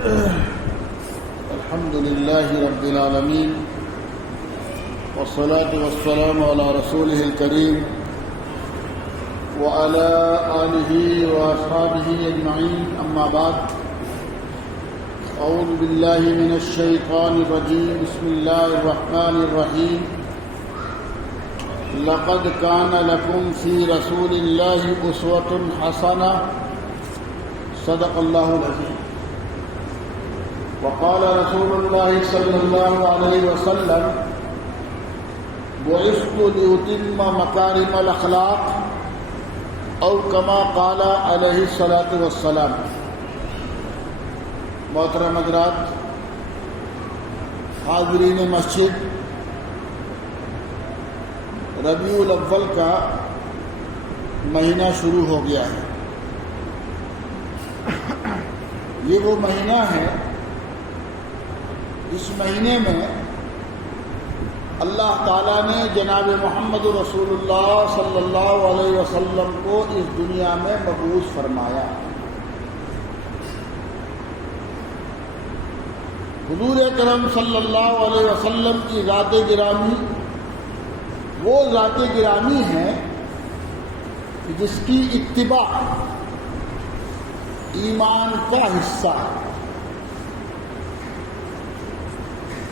الحمد لله رب العالمين والصلاة والسلام على رسوله الكريم وعلى آله وأصحابه أجمعين. أما بعد، أعوذ بالله من الشيطان الرجيم. بسم الله الرحمن الرحيم. لقد كان لكم في رسول الله أسوة حسنة. صدق الله العظيم. وقال رسول الله صلى الله عليه وسلم: بعثت لأتم مكارم الأخلاق، أو كما قال عليه الصلاة والسلام. محترم حضرات، حاضرین مسجد، ربیع الاول کا مہینہ شروع ہو گیا ہے. یہ وہ مہینہ ہے اس مہینے میں اللہ تعالیٰ نے جناب محمد رسول اللہ صلی اللہ علیہ وسلم کو اس دنیا میں مبعوث فرمایا. حضور اکرم صلی اللہ علیہ وسلم کی ذات گرامی وہ ذات گرامی ہے جس کی اتباع ایمان کا حصہ ہے.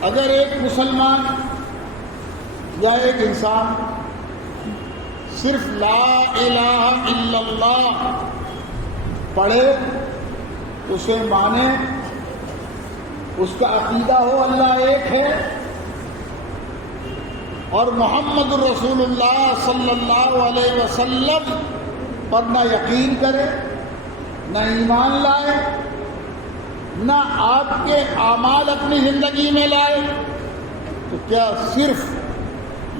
اگر ایک مسلمان یا ایک انسان صرف لا الہ الا اللہ پڑھے، اسے مانے، اس کا عقیدہ ہو اللہ ایک ہے، اور محمد رسول اللہ صلی اللہ علیہ وسلم پر نہ یقین کرے، نہ ایمان لائے، نہ آپ کے اعمال اپنی زندگی میں لائے، تو کیا صرف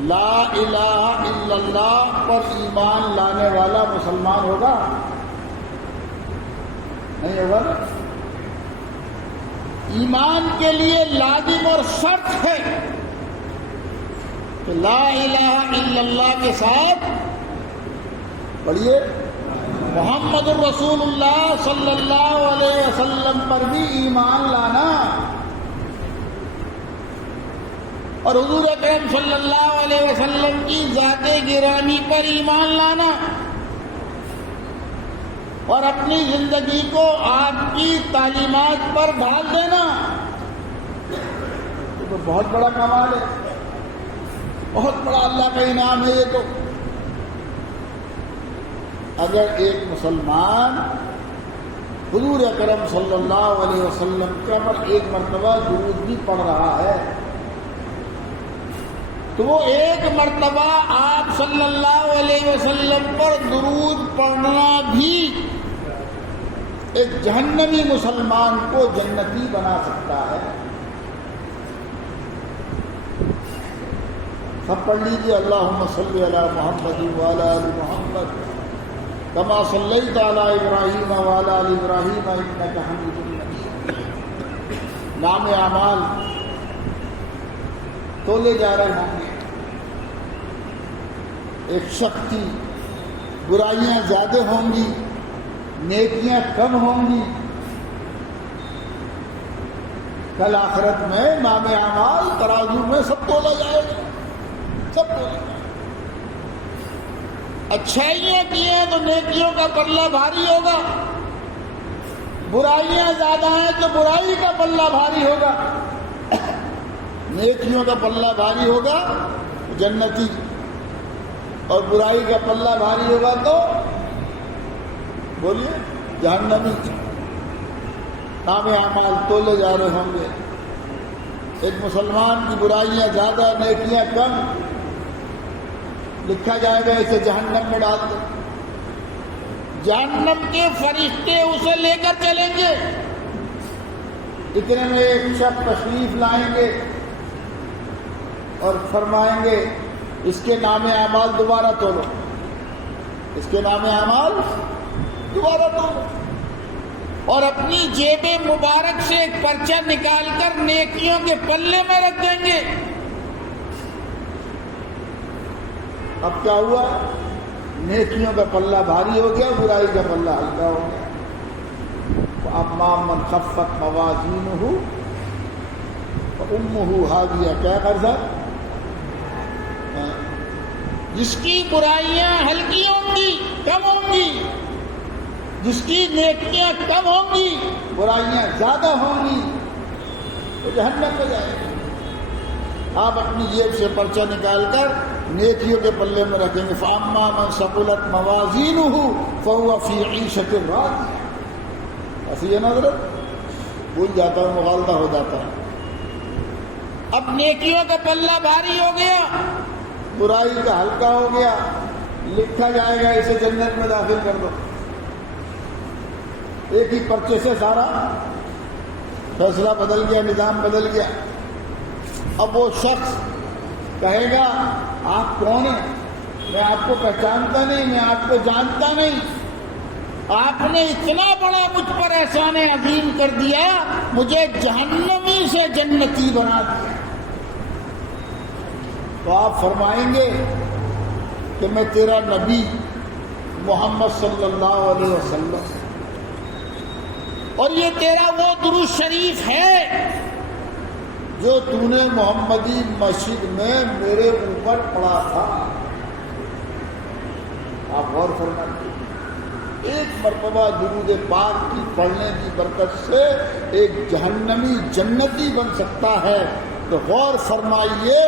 لا الہ الا اللہ پر ایمان لانے والا مسلمان ہوگا؟ نہیں ہوگا. ایمان کے لیے لازم اور شرط ہے کہ لا الہ الا اللہ کے ساتھ پڑھیے محمد الرسول اللہ صلی اللہ علیہ وسلم پر بھی ایمان لانا، اور حضور اکرم صلی اللہ علیہ وسلم کی ذات گرامی پر ایمان لانا، اور اپنی زندگی کو آپ کی تعلیمات پر ڈھال دینا. یہ تو بہت بڑا کمال ہے، بہت بڑا اللہ کا انعام ہے. یہ تو اگر ایک مسلمان حضور اکرم صلی اللہ علیہ وسلم کے پر ایک مرتبہ درود بھی پڑھ رہا ہے، تو وہ ایک مرتبہ آپ صلی اللہ علیہ وسلم پر درود پڑھنا بھی ایک جہنمی مسلمان کو جنتی بنا سکتا ہے. سب پڑھ لیجیے: اللہم صلی علی محمد وعلی آل محمد کما صلیت علی ابراہیم وعلی آل ابراہیم انک حمید مجید. نام اعمال تولے جا رہے ہوں گے. ایک شکتی، برائیاں زیادہ ہوں گی، نیکیاں کم ہوں گی. کل آخرت میں نام اعمال ترازو میں سب تولا جائے گا، سب تولا جائے گا. اچھائیاں کی ہیں تو نیکیوں کا پلہ بھاری ہوگا، برائیاں زیادہ ہیں تو برائی کا پلہ بھاری ہوگا. نیکیوں کا پلہ بھاری ہوگا جنتی، اور برائی کا پلہ بھاری ہوگا تو بولیے جہنمی. نام اعمال تولے جا رہے ہوں گے. ایک مسلمان کی برائیاں زیادہ، نیکیاں کم، لکھا جائے گا اسے جہنم میں ڈال دو. جہنم کے فرشتے اسے لے کر چلیں گے. اتنے میں ایک شخص تشریف لائیں گے اور فرمائیں گے اس کے نام اعمال دوبارہ تولو، اس کے نام اعمال دوبارہ تولو، اور اپنی جیب مبارک سے ایک پرچہ نکال کر نیکیوں کے پلے میں رکھ دیں گے. اب کیا ہوا؟ نیکیوں کا پلہ بھاری ہو گیا، برائی کا پلہ ہلکا ہو گیا. اب من خفت موازینہ فامہ ہاویہ، کیا قرضہ؟ جس کی برائیاں ہلکی ہوں گی، کم ہوں گی، جس کی نیکیاں کم ہوں گی، برائیاں زیادہ ہوں گی، تو جہنم میں جائے گا۔ آپ اپنی جیب سے پرچہ نکال کر نیکیوں کے پلے میں رکھیں گے، فَأَمَّا مَنْ ثَقُلَتْ مَوَازِينُهُ فَهُوَ فِي عِيشَةٍ رَاضِيَةٍ۔ ایسی ہے نا حضرت، بھول جاتا ہے، مغالطہ ہو جاتا ہے۔ اب نیکیوں کا پلہ بھاری ہو گیا، برائی کا ہلکا ہو گیا، لکھا جائے گا اسے جنت میں داخل کر دو۔ ایک ہی پرچے سے سارا فیصلہ بدل گیا، نظام بدل گیا۔ اب وہ شخص کہے گا آپ کون ہیں؟ میں آپ کو پہچانتا نہیں، میں آپ کو جانتا نہیں، آپ نے اتنا بڑا مجھ پر احسان عظیم کر دیا، مجھے جہنمی سے جنتی بنا دیا۔ تو آپ فرمائیں گے کہ میں تیرا نبی محمد صلی اللہ علیہ وسلم، اور یہ تیرا وہ درود شریف ہے جو تو نے محمدی مسجد میں میرے اوپر پڑھا تھا۔ آپ غور فرمائیے، ایک مرتبہ درود پاک کی پڑھنے کی برکت سے ایک جہنمی جنتی بن سکتا ہے۔ تو غور فرمائیے،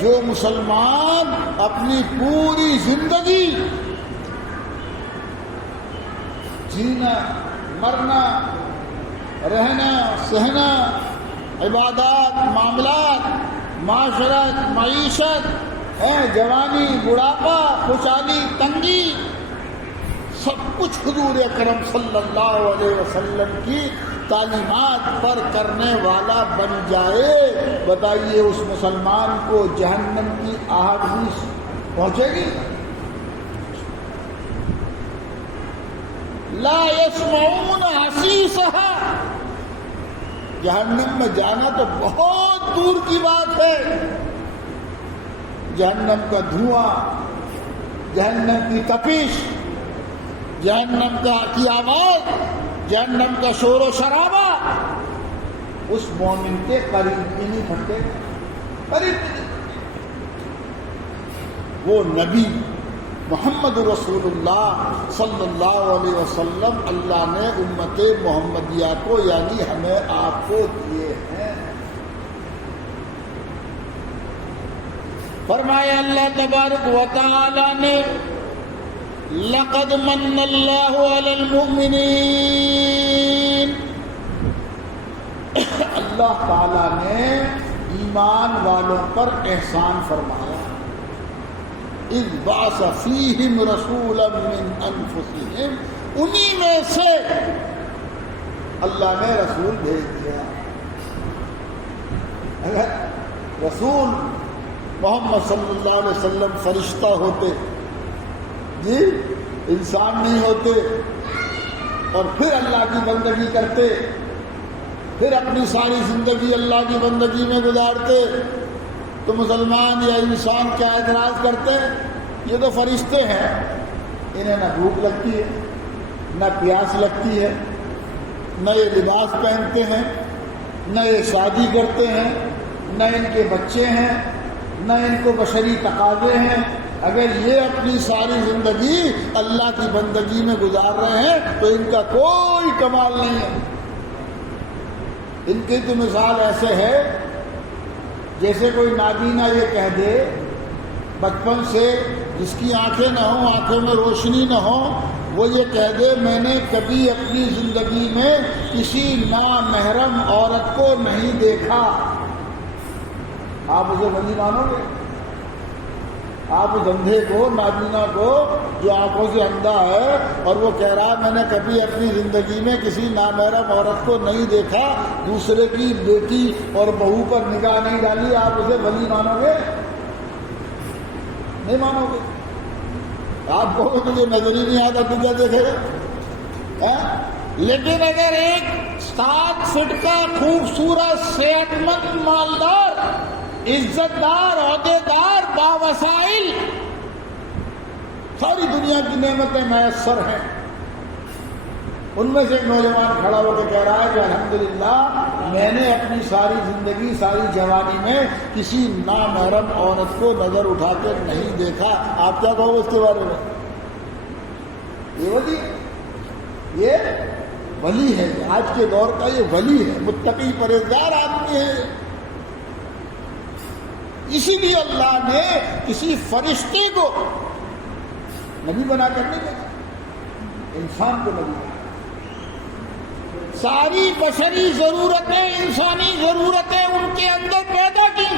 جو مسلمان اپنی پوری زندگی جینا، مرنا، رہنا، سہنا، عبادات، معاملات، معاشرت، معیشت، جوانی، بڑھاپا، خوشحالی، تنگی، سب کچھ حضور اکرم صلی اللہ علیہ وسلم کی تعلیمات پر کرنے والا بن جائے، بتائیے اس مسلمان کو جہنم کی آہٹ بھی پہنچے گی؟ لا يسمعون حسیسها، جہنم میں جانا تو بہت دور کی بات ہے۔ جہنم کا دھواں، جہنم کی تپش، جہنم کی آواز، جہنم کا شور و شرابہ اس مومن کے قریب بھی نہیں پھٹے، قریب بھی نہیں۔ وہ نبی محمد رسول اللہ صلی اللہ علیہ وسلم اللہ نے امت محمدیہ کو، یعنی ہمیں آپ کو دیے ہیں۔ فرمایا اللہ تبارک و تعالی نے، لقد من اللہ علی المؤمنین، اللہ تعالی نے ایمان والوں پر احسان فرمایا۔ اذ بعث فیہم رسولا من انفسہم، انہی میں سے اللہ نے رسول بھیج دیا۔ اگر رسول محمد صلی اللہ علیہ وسلم فرشتہ ہوتے، جی انسان نہیں ہوتے، اور پھر اللہ کی بندگی کرتے، پھر اپنی ساری زندگی اللہ کی بندگی میں گزارتے، تو مسلمان یا انسان کیا اعتراض کرتے ہیں؟ یہ تو فرشتے ہیں، انہیں نہ بھوک لگتی ہے، نہ پیاس لگتی ہے، نہ یہ لباس پہنتے ہیں، نہ یہ شادی کرتے ہیں، نہ ان کے بچے ہیں، نہ ان کو بشری تقاضے ہیں۔ اگر یہ اپنی ساری زندگی اللہ کی بندگی میں گزار رہے ہیں تو ان کا کوئی کمال نہیں ہے۔ ان کی تو مثال ایسے ہے جیسے کوئی نابینا یہ کہہ دے بچپن سے، جس کی آنکھیں نہ ہوں، آنکھوں میں روشنی نہ ہو، وہ یہ کہہ دے میں نے کبھی اپنی زندگی میں کسی نامحرم عورت کو نہیں دیکھا، آپ اسے ولی مانو گے؟ آپ اس اندھے کو، نابینا کو جو آنکھوں سے اندھا ہے اور وہ کہہ رہا ہے میں نے کبھی اپنی زندگی میں کسی نامحرم عورت کو نہیں دیکھا، دوسرے کی بیٹی اور بہو پر نگاہ نہیں ڈالی، آپ اسے ولی مانو گے؟ نہیں مانو گے۔ آپ کو تجھے نظر ہی نہیں آتا، تو کیا دیکھے گا؟ لیکن اگر ایک 7 فٹ کا خوبصورت، صحت مند، مالدار، عزت دار، عہدے دار، باوسائل، ساری دنیا کی نعمتیں میسر ہیں، ان میں سے ایک نوجوان کھڑا ہو کے کہہ رہا ہے کہ الحمدللہ میں نے اپنی ساری زندگی ساری جوانی میں کسی نامحرم عورت کو نظر اٹھا کے نہیں دیکھا. آپ کیا کہو اس کے بارے میں؟ یہ ولی ہے، آج کے دور کا یہ ولی ہے، متقی پرہیزگار آدمی ہے. اسی لیے اللہ نے کسی فرشتے کو نبی بنا کر نہیں بھیجا، انسان کو نبی بنا. ساری بشری ضرورتیں، انسانی ضرورتیں ان کے اندر پیدا کی،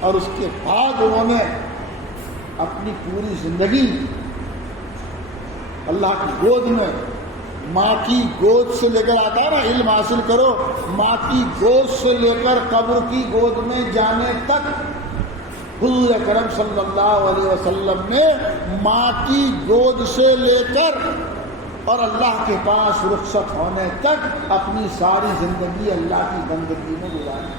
اور اس کے بعد انہوں نے اپنی پوری زندگی اللہ کی گود میں، ماں کی گود سے لے کر، آتا ہے نا علم حاصل کرو، ماں کی گود سے لے کر قبر کی گود میں جانے تک حضور اکرم صلی اللہ علیہ وسلم نے ماں کی گود سے لے کر اور اللہ کے پاس رخصت ہونے تک اپنی ساری زندگی اللہ کی بندگی میں گزاری.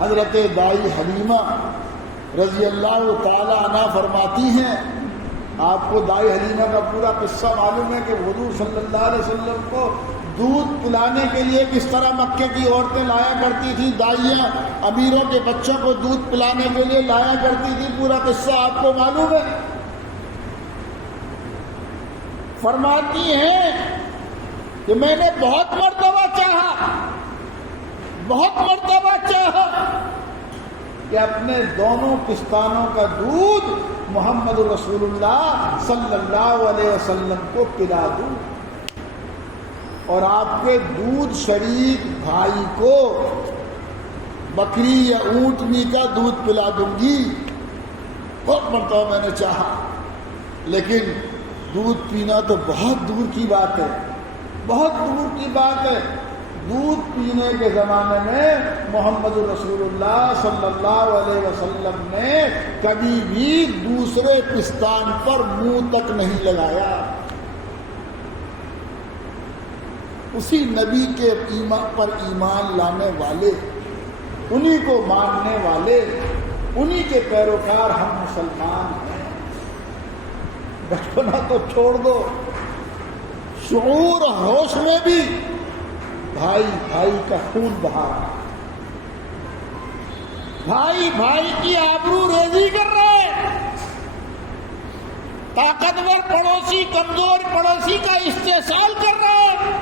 حضرت دائی حلیمہ رضی اللہ تعالی عنہ فرماتی ہیں، آپ کو دائی حلیمہ کا پورا قصہ معلوم ہے کہ حضور صلی اللہ علیہ وسلم کو دودھ پلانے کے لیے کس طرح مکے کی عورتیں لایا کرتی تھی، دائیاں امیروں کے بچوں کو دودھ پلانے کے لیے لایا کرتی تھی. پورا قصہ آپ کو معلوم ہے. فرماتی ہیں کہ میں نے بہت مرتبہ چاہا کہ اپنے دونوں پستانوں کا دودھ محمد رسول اللہ صلی اللہ علیہ وسلم کو پلا دوں، اور آپ کے دودھ شریک بھائی کو بکری یا اونٹنی کا دودھ پلا دوں گی. بہت مرتبہ میں نے چاہا، لیکن دودھ پینا تو بہت دور کی بات ہے، بہت دور کی بات ہے. دودھ پینے کے زمانے میں محمد رسول اللہ صلی اللہ علیہ وسلم نے کبھی بھی دوسرے پستان پر منہ تک نہیں لگایا. اسی نبی کے پر ایمان لانے والے، انہی کو ماننے والے، انہی کے پیروکار ہم مسلمان ہیں. بچپنا تو چھوڑ دو، شعور ہوش میں بھی بھائی بھائی کا خون بہا رہا، بھائی بھائی کی آبرو ریزی کر رہے، طاقتور پڑوسی کمزور پڑوسی کا استحصال کر رہے،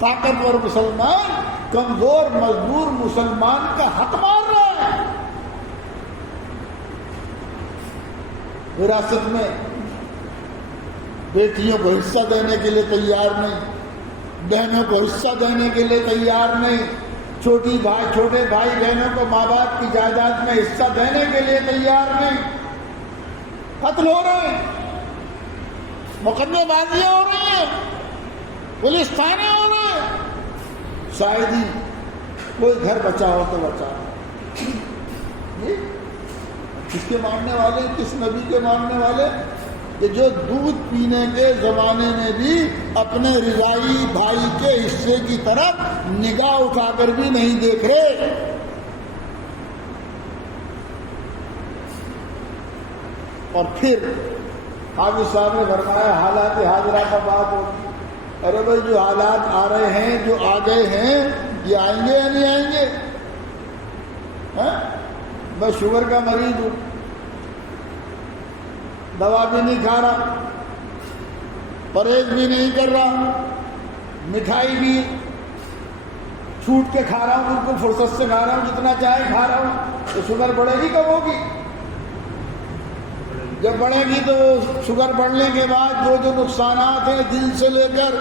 طاقتور مسلمان کمزور مزدور مسلمان کا حق مار رہا ہے. وراثت میں بیٹیوں کو حصہ دینے کے لیے تیار نہیں، بہنوں کو حصہ دینے کے لیے تیار نہیں، چھوٹے بھائی بہنوں کو ماں باپ کی جائیداد میں حصہ دینے کے لیے تیار نہیں. قتل ہو رہے ہیں، مقدمے بازیاں ہو رہی ہیں، پولیس تھانے ہو رہے ہیں. شاید ہی کوئی گھر بچا ہو تو بچا. کس کے ماننے والے، کس نبی کے ماننے والے؟ کہ جو دودھ پینے کے زمانے میں بھی اپنے رضائی بھائی کے حصے کی طرف نگاہ اٹھا کر بھی نہیں دیکھ رہے. اور پھر حافظ صاحب نے فرمایا حالات حاضرہ کا بات ہوگی. ارے بھائی جو حالات آ رہے ہیں، جو آ گئے ہیں، یہ آئیں گے یا نہیں آئیں گے؟ میں شوگر کا مریض ہوں، دوا بھی نہیں کھا رہا، پرہیز بھی نہیں کر رہا، مٹھائی بھی چھوٹ کے کھا رہا ہوں، بالکل فرصت سے کھا رہا ہوں، جتنا چاہے کھا رہا ہوں، تو شوگر بڑھے گی کب ہوگی؟ جب بڑھے گی تو شوگر بڑھنے کے بعد جو نقصانات ہیں دل سے لے کر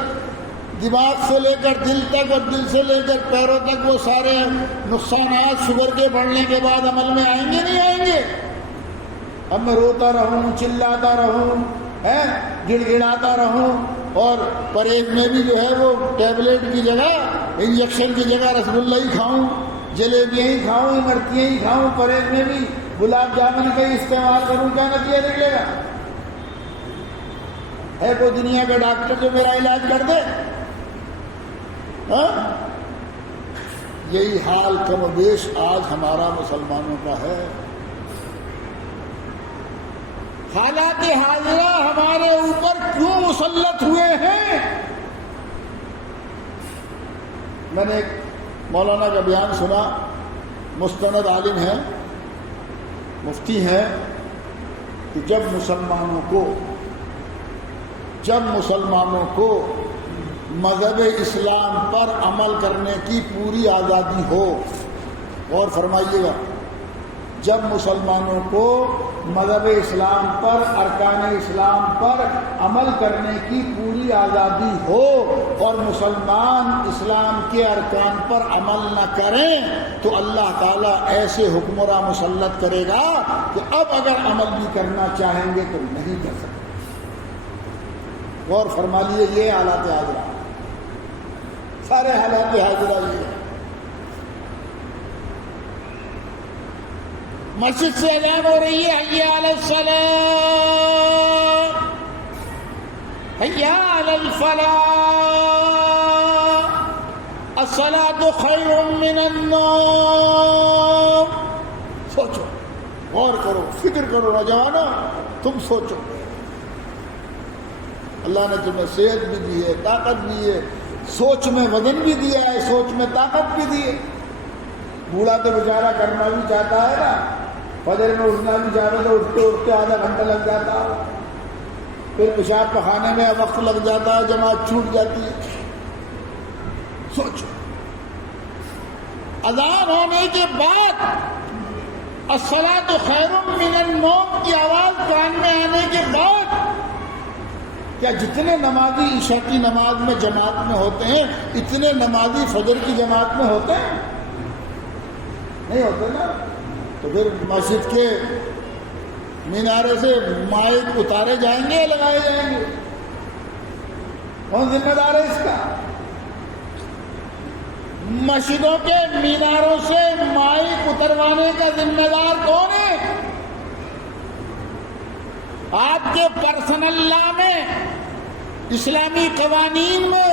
دماغ سے لے کر دل تک اور دل سے لے کر پیروں تک، وہ سارے نقصانات شوگر کے بڑھنے کے بعد عمل میں آئیں گے نہیں آئیں گے؟ اب میں روتا رہوں، چلاتا رہوں، گڑ گڑاتا رہوں، اور پرہیز میں بھی جو ہے وہ ٹیبلٹ کی جگہ، انجیکشن کی جگہ رس گلہ ہی کھاؤں، جلیبیاں ہی کھاؤں، امرتیاں ہی کھاؤں، پرہیز میں بھی گلاب جامن کا ہی استعمال کروں، کیا نتیجہ نکلے گا؟ ہے کوئی دنیا کا ڈاکٹر جو میرا علاج کر دے؟ یہی حال کم و بیش آج ہمارا مسلمانوں کا ہے. حالات حاضرہ ہمارے اوپر کیوں مسلط ہوئے ہیں؟ میں نے ایک مولانا کا بیان سنا، مستند عالم ہے، مفتی ہیں، کہ جب مسلمانوں کو مذہب اسلام پر عمل کرنے کی پوری آزادی ہو، غور فرمائیے گا، جب مسلمانوں کو مذہب اسلام پر، ارکان اسلام پر عمل کرنے کی پوری آزادی ہو اور مسلمان اسلام کے ارکان پر عمل نہ کریں تو اللہ تعالیٰ ایسے حکمراں مسلط کرے گا کہ اب اگر عمل بھی کرنا چاہیں گے تو نہیں کر سکتے۔ غور فرما لیے، یہ حالات حاضرہ، سارے حالات حاضرہ یہ ہے۔ مسجد سے اذان ہو رہی ہے، حی علی الصلاۃ، حی علی الفلاح، الصلاۃ خیر من النوم۔ سوچو، غور کرو، فکر کرو نوجوانوں، تم سوچو، اللہ نے تمہیں صحت بھی دی ہے، طاقت بھی ہے، سوچ میں وزن بھی دیا ہے، سوچ میں طاقت بھی دی ہے۔ بوڑھا تو بیچارہ کرنا بھی چاہتا ہے نا، فجر میں اٹھنا بھی چاہتا تو اٹھتے اٹھتے آدھا گھنٹہ لگ جاتا، پھر پیشاب پخانے میں وقت لگ جاتا ہے، جماعت چھوٹ جاتی ہے۔ سوچو، اذان ہونے کے بعد الصلاۃ خیر من النوم کی آواز کان میں آنے کے بعد کیا جتنے نمازی عشاء کی نماز میں جماعت میں ہوتے ہیں اتنے نمازی فجر کی جماعت میں ہوتے ہیں؟ نہیں ہوتے نا۔ تو پھر مسجد کے مینارے سے مائک اتارے جائیں گے یا لگائے جائیں گے؟ کون ذمہ دار ہے اس کا؟ مسجدوں کے میناروں سے مائک اتروانے کا ذمہ دار کون ہے؟ آپ کے پرسنل لا میں، اسلامی قوانین میں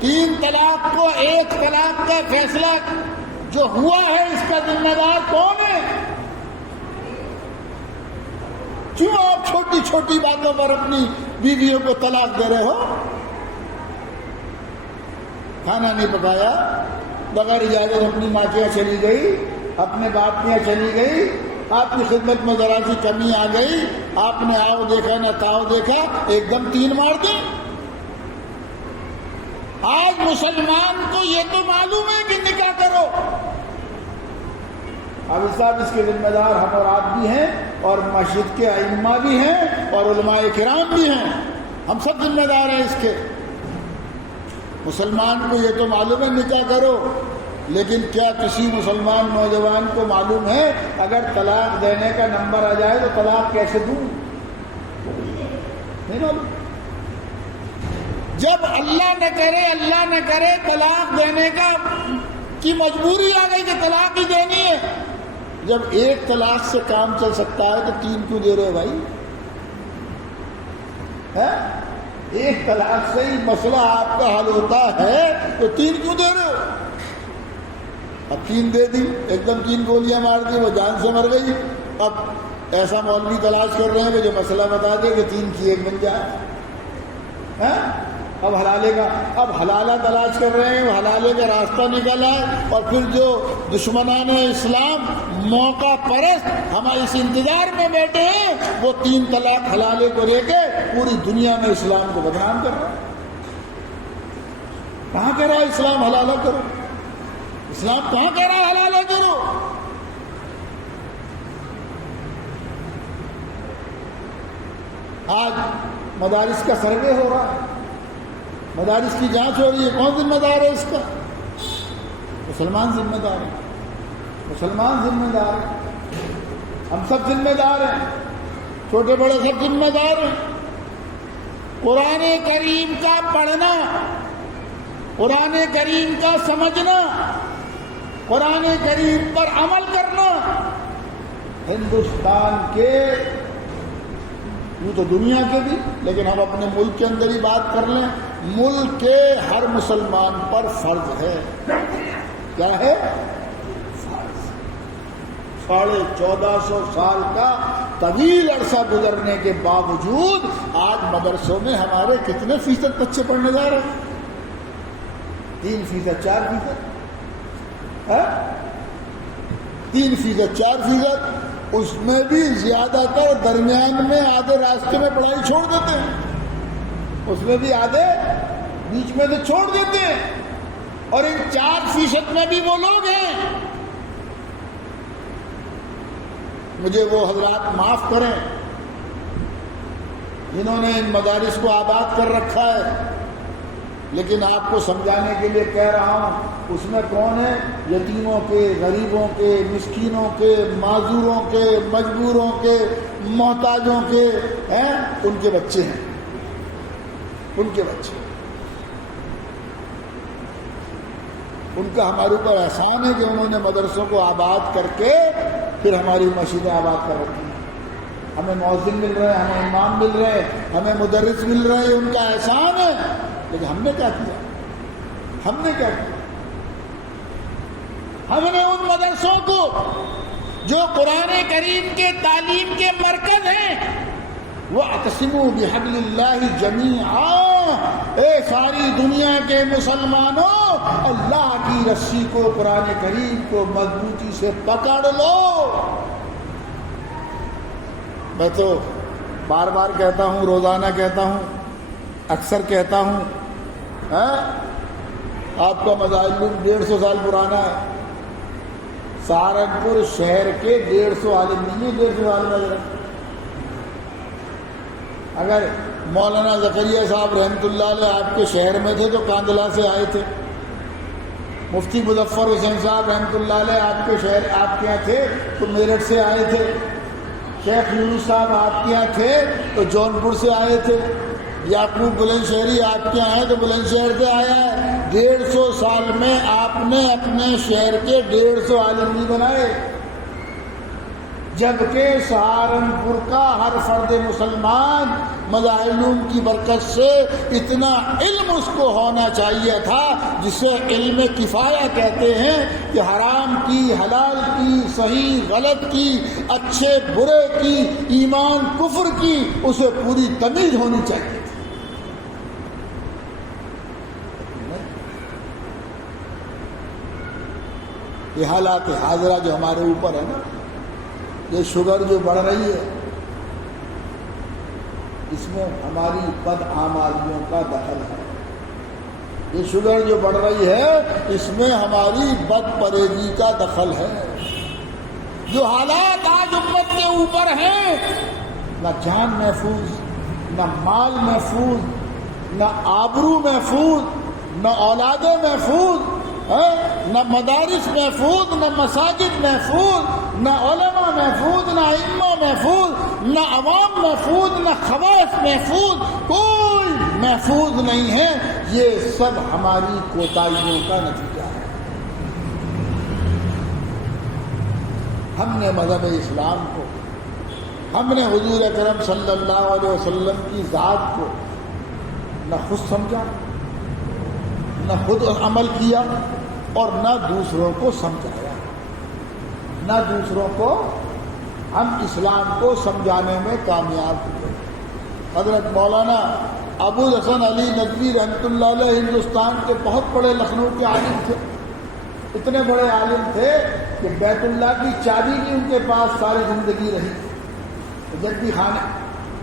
3 طلاق کو 1 طلاق کا فیصلہ جو ہوا ہے، اس کا ذمہ دار کون ہے؟ کیوں آپ چھوٹی چھوٹی باتوں پر اپنی بیویوں کو طلاق دے رہے ہو؟ کھانا نہیں پکایا، بغیر اجازت اپنی ماں کے یہاں چلی گئی، اپنے باپ کے یہاں چلی گئی، آپ کی خدمت میں ذرا سی کمی آ گئی، آپ نے آؤ دیکھا نہ تاؤ دیکھا، ایک دم 3 مار دی۔ آج مسلمان کو یہ تو معلوم ہے کہ نکاح کرو، اب صاحب اس کے ذمہ دار ہم اور آپ بھی ہیں، اور مسجد کے ائمہ بھی ہیں، اور علماء کرام بھی ہیں، ہم سب ذمہ دار ہیں اس کے۔ مسلمان کو یہ تو معلوم ہے نکاح کرو، لیکن کیا کسی مسلمان نوجوان کو معلوم ہے اگر طلاق دینے کا نمبر آ جائے تو طلاق کیسے دوں؟ نہیں معلوم۔ جب اللہ نہ کرے طلاق دینے کی مجبوری آ گئی کہ طلاق ہی دینی ہے، جب 1 طلاق سے کام چل سکتا ہے تو 3 کیوں دے رہے ہو بھائی؟ 1 طلاق سے ہی مسئلہ آپ کا حل ہوتا ہے تو 3 کیوں دے رہے ہو؟ اب 3 دے دی، ایک دم 3 گولیاں مار دی، وہ جان سے مر گئی۔ اب ایسا مولوی تلاش کر رہے ہیں کہ جو مسئلہ بتا دے کہ 3 کی 1 بن جائے۔ اب حلالہ تلاش کر رہے ہیں، حلالے کا راستہ نکالا، اور پھر جو دشمنان اسلام موقع پرست ہمارے اس انتظار میں بیٹھے ہیں، وہ 3 طلاق حلالے کو لے کے پوری دنیا میں اسلام کو بدنام کر رہا ہے۔ کہاں کہہ رہا ہے اسلام حلالہ کرو؟ اسلام کہاں کہہ رہا ہے حلالہ کرو؟ آج مدارس کا سروے ہو رہا ہے، مدارس کی جانچ ہو رہی ہے، کون ذمہ دار ہے اس کا؟ مسلمان ذمہ دار ہے، مسلمان ذمہ دار ہے، ہم سب ذمہ دار ہیں، چھوٹے بڑے سب ذمہ دار ہیں۔ قرآن کریم کا پڑھنا، قرآن کریم کا سمجھنا، قرآن کریم پر عمل کرنا ہندوستان کے، یوں تو دنیا کے بھی، لیکن ہم اپنے ملک کے اندر ہی بات کر لیں، ملک کے ہر مسلمان پر فرض ہے۔ کیا ہے؟ فرض۔ 1450 سال کا طویل عرصہ گزرنے کے باوجود آج مدرسوں میں ہمارے کتنے فیصد بچے پڑھنے جا رہے ہیں؟ 3%، 4%، 3%، 4%۔ اس میں بھی زیادہ تر درمیان میں آدھے راستے میں پڑھائی چھوڑ دیتے ہیں، اس میں بھی آدھے بیچ میں سے چھوڑ دیتے ہیں، اور ان 4% میں بھی وہ لوگ ہیں۔ مجھے وہ حضرات معاف کریں جنہوں نے ان مدارس کو آباد کر رکھا ہے، لیکن آپ کو سمجھانے کے لیے کہہ رہا ہوں، اس میں کون ہے؟ یتیموں کے، غریبوں کے، مسکینوں کے، معذوروں کے، مجبوروں کے، محتاجوں کے ہیں، ان کے بچے ہیں، ان کے بچے۔ ان کا ہمارے اوپر احسان ہے کہ انہوں نے مدرسوں کو آباد کر کے پھر ہماری مسجدیں آباد کر رکھی ہیں۔ ہمیں مؤذن مل رہے ہیں، ہمیں امام مل رہے ہیں، ہمیں مدرس مل رہے ہیں، ان کا احسان ہے۔ لیکن ہم نے کیا کیا؟ ہم نے کیا کیا؟ ہم نے ان مدرسوں کو جو قرآن کریم کے تعلیم کے مرکز ہیں، وَاعْتَصِمُوا بِحَبْلِ اللَّهِ جَمِيعًا، اے ساری دنیا کے مسلمانوں، اللہ کی رسی کو، قرآن کریم کو مضبوطی سے پکڑ لو۔ میں تو بار بار کہتا ہوں، روزانہ کہتا ہوں، اکثر کہتا ہوں، آپ کا مظاہر 150 سال پرانا ہے۔ سہارنپور شہر کے 150 عالم نہیں ہے، 150 عالم حضرت۔ اگر مولانا زکریا صاحب رحمۃ اللہ علیہ آپ کے شہر میں تھے تو کاندلہ سے آئے تھے، مفتی مظفر حسین صاحب رحمۃ اللہ علیہ آپ کے شہر، آپ کے یہاں تھے تو میرٹھ سے آئے تھے، شیخ یونس صاحب آپ کے یہاں تھے تو جونپور سے آئے تھے، یعقوب بلند شہری آپ کے یہاں ہے تو بلند شہر سے آیا ہے۔ 150 سال میں آپ نے اپنے شہر کے 150 عالم نہیں بنائے، جبکہ سہارنپور کا ہر فرد مسلمان مظاہر کی برکت سے اتنا علم اس کو ہونا چاہیے تھا، جسے علم کفایہ کہتے ہیں، کہ حرام کی، حلال کی، صحیح غلط کی، اچھے برے کی، ایمان کفر کی، اسے پوری تمیز ہونی چاہیے۔ یہ حالات حاضرہ جو ہمارے اوپر ہے نا، یہ شوگر جو بڑھ رہی ہے، اس میں ہماری بدعمالیوں کا دخل ہے۔ یہ شوگر جو بڑھ رہی ہے، اس میں ہماری بد پرہیزی کا دخل ہے۔ جو حالات آج امت کے اوپر ہیں، نہ جان محفوظ، نہ مال محفوظ، نہ آبرو محفوظ، نہ اولادیں محفوظ، نہ مدارس محفوظ، نہ مساجد محفوظ، نہ علماء محفوظ، نہ ائمہ محفوظ، نہ عوام محفوظ، نہ خواص محفوظ، کوئی محفوظ نہیں ہے۔ یہ سب ہماری کوتاہیوں کا نتیجہ ہے۔ ہم نے مذہب اسلام کو، ہم نے حضور اکرم صلی اللہ علیہ وسلم کی ذات کو نہ خود سمجھا، نہ خود عمل کیا، اور نہ دوسروں کو سمجھایا، نہ دوسروں کو ہم اسلام کو سمجھانے میں کامیاب ہوئے۔ حضرت مولانا ابو الحسن علی ندوی رحمۃ اللہ علیہ ہندوستان کے بہت بڑے لکھنؤ کے عالم تھے، اتنے بڑے عالم تھے کہ بیت اللہ کی چابی بھی ان کے پاس ساری زندگی رہی۔ جب بھی خانے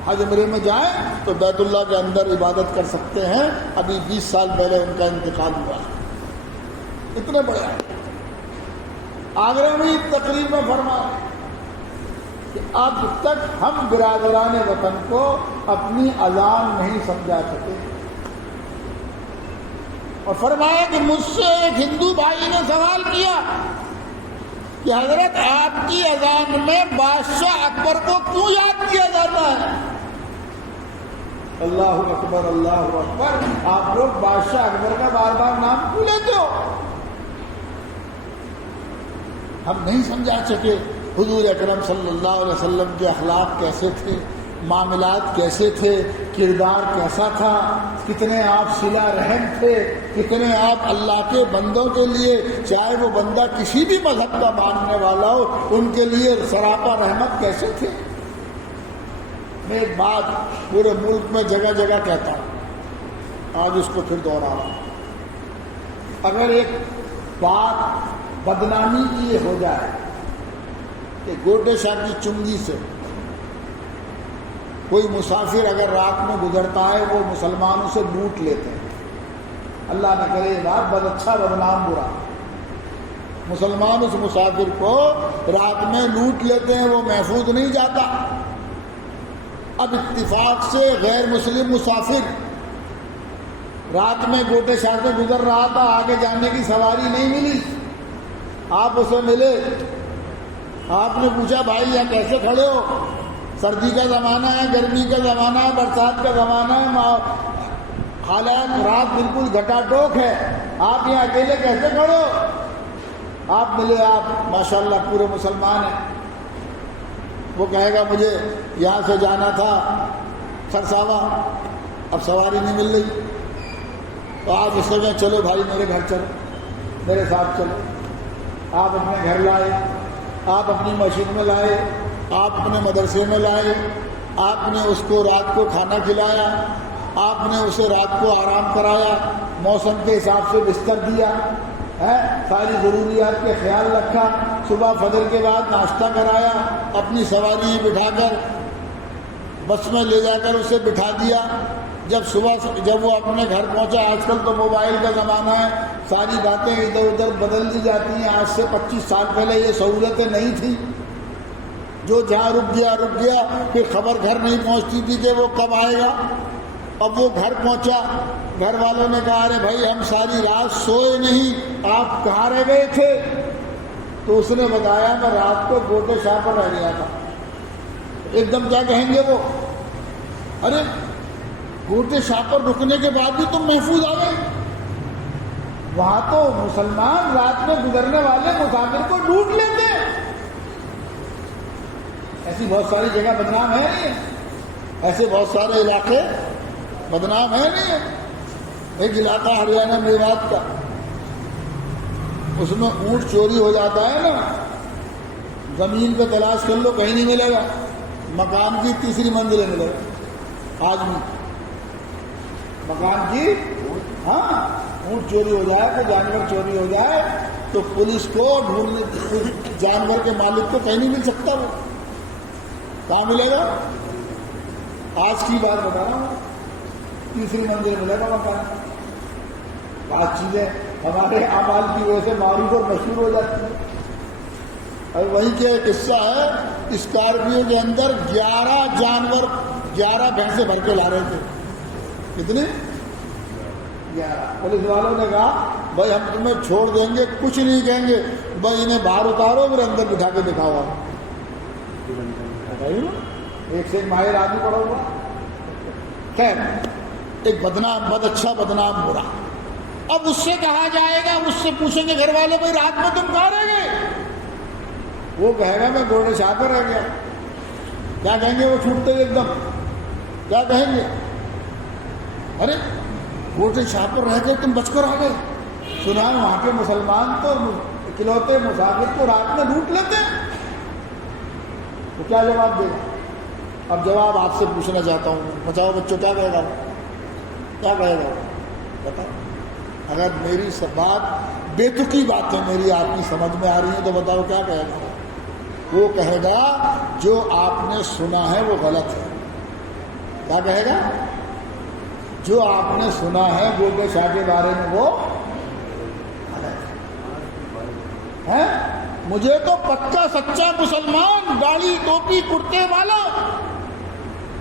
حج عمرے میں جائیں تو بیت اللہ کے اندر عبادت کر سکتے ہیں۔ ابھی 20 سال پہلے ان کا انتقال ہوا ہے، اتنے بڑے آگرہ میں تقریب میں فرمایا کہ اب تک ہم برادران وطن کو اپنی اذان نہیں سمجھا سکے، اور فرمایا کہ مجھ سے ایک ہندو بھائی نے سوال کیا کہ حضرت آپ کی اذان میں بادشاہ اکبر کو کیوں یاد کیا جاتا ہے؟ اللہ اکبر، اللہ اکبر، آپ لوگ بادشاہ اکبر کا بار بار نام کیوں لیتے ہو؟ ہم نہیں سمجھا سکے حضور اکرم صلی اللہ علیہ وسلم کے اخلاق کیسے تھے، معاملات کیسے تھے، کردار کیسا تھا، کتنے آپ صلہ رحم تھے، کتنے آپ اللہ کے بندوں کے لیے، چاہے وہ بندہ کسی بھی مذہب کا ماننے والا ہو، ان کے لیے سراپا رحمت کیسے تھے۔ میں ایک بات پورے ملک میں جگہ جگہ کہتا ہوں، آج اس کو پھر دوہرا رہا ہوں۔ اگر ایک بات بدنامی کی یہ ہو جائے کہ گوٹے شاہ کی چنگی سے کوئی مسافر اگر رات میں گزرتا ہے وہ مسلمانوں سے لوٹ لیتے ہیں، اللہ نہ کرے بات بد اچھا بدنام برا، مسلمان اس مسافر کو رات میں لوٹ لیتے ہیں، وہ محفوظ نہیں جاتا۔ اب اتفاق سے غیر مسلم مسافر رات میں گوٹے شاہ سے گزر رہا تھا، آگے جانے کی سواری نہیں ملی، آپ اسے ملے، آپ نے پوچھا بھائی یہاں کیسے کھڑے ہو؟ سردی کا زمانہ ہے، گرمی کا زمانہ ہے، برسات کا زمانہ ہے، حالات رات بالکل گھٹا ٹوک ہے، آپ یہاں اکیلے کیسے کھڑے ہو؟ آپ ملے، آپ ماشاءاللہ پورے مسلمان ہیں۔ وہ کہے گا مجھے یہاں سے جانا تھا خرساوا، اب سواری نہیں مل رہی، تو آپ اس سے کہیں چلو بھائی میرے گھر چلو، میرے ساتھ چلو۔ آپ اپنے گھر لائے، آپ اپنی مسجد میں لائے، آپ اپنے مدرسے میں لائے، آپ نے اس کو رات کو کھانا کھلایا، آپ نے اسے رات کو آرام کرایا، موسم کے حساب سے بستر دیا ہے، ساری ضروریات کے خیال رکھا، صبح فجر کے بعد ناشتہ کرایا، اپنی سواری بٹھا کر بس میں لے جا کر اسے بٹھا دیا۔ جب وہ اپنے گھر پہنچا، آج کل تو موبائل کا زمانہ ہے، ساری باتیں ادھر ادھر بدل دی جاتی ہیں، آج سے 25 سال پہلے یہ سہولتیں نہیں تھیں، جو جہاں رک گیا، پھر خبر گھر نہیں پہنچتی تھی کہ وہ کب آئے گا۔ اب وہ گھر پہنچا، گھر والوں نے کہا ارے بھائی ہم ساری رات سوئے نہیں، آپ کہاں رہ گئے تھے؟ تو اس نے بتایا میں رات کو گوٹے شاہ پر رہ گیا تھا۔ ایک دم کیا کہیں گے وہ، ارے گوٹے شاہ پر رکنے کے بعد بھی تم محفوظ آ گئے؟ وہاں تو مسلمان رات میں گزرنے والے مسافر کو لوٹ لیتے ہیں۔ ایسی بہت ساری جگہ بدنام ہے نہیں، ایسے بہت سارے علاقے بدنام ہے نہیں۔ ایک علاقہ ہریانہ میوات کا، اس میں اونٹ چوری ہو جاتا ہے نا، زمین پہ تلاش کر لو کہیں نہیں ملے گا، مکان کی تیسری منزلیں ملے گا، آج بھی مکان کی، ہاں اونٹ چوری ہو جائے، کوئی جانور چوری ہو جائے تو پولیس کو ڈھونڈنے، جانور کے مالک کو کہیں نہیں مل سکتا، وہ کہاں ملے گا؟ آج کی بات بتا رہا ہوں، تیسری منزل ملے گا مکان۔ بعض چیزیں ہمارے اعمال کی وجہ سے معروف اور مشہور ہو جاتی ہیں۔ اور وہیں کے ایک قصہ ہے، اسکارپیو کے اندر 11 جانور، 11 بھینسیں بھر کے لا رہے تھے۔ کتنی؟ 11۔ پولیس والوں نے کہا بھائی ہم تمہیں چھوڑ دیں گے، کچھ نہیں کہیں گے، بھائی انہیں باہر اتارو، پھر اندر بٹھا کے دکھاؤ۔ ایک سے ایک ماہر آدمی پڑا ہوا۔ خیر، ایک بدنام، بد اچھا بدنام برا۔ اب اس سے کہا جائے گا، اس سے پوچھیں گے گھر والے بھائی رات میں تم کہاں رہ گئے؟ وہ کہے گا میں گوڑے شاہ پر رہ گیا۔ کیا کہیں گے وہ چھوٹتے ایک دم؟ کیا کہیں گے؟ ارے گوٹے شاہ پر رہ گئے، تم بچ کر آ گئے۔ سنا وہاں کے مسلمان تو اکلوتے مسافر کو رات میں لوٹ لیتے ہیں، تو کیا جواب دے گا؟ اب جواب آپ سے پوچھنا چاہتا ہوں، بچاؤ بچوں، کیا کہے گا؟ کیا کہے گا؟ بتاؤ۔ اگر میری سب بات بے تکی باتیں میری آپ کی سمجھ میں آ رہی ہیں تو بتاؤ کیا کہے گا؟ وہ کہے گا جو آپ نے سنا ہے وہ غلط ہے۔ کیا کہے گا؟ جو آپ نے سنا ہے گوٹے شاہ کے بارے میں وہ غلط ہے۔ مجھے تو پکا سچا مسلمان، داڑھی ٹوپی کرتے والا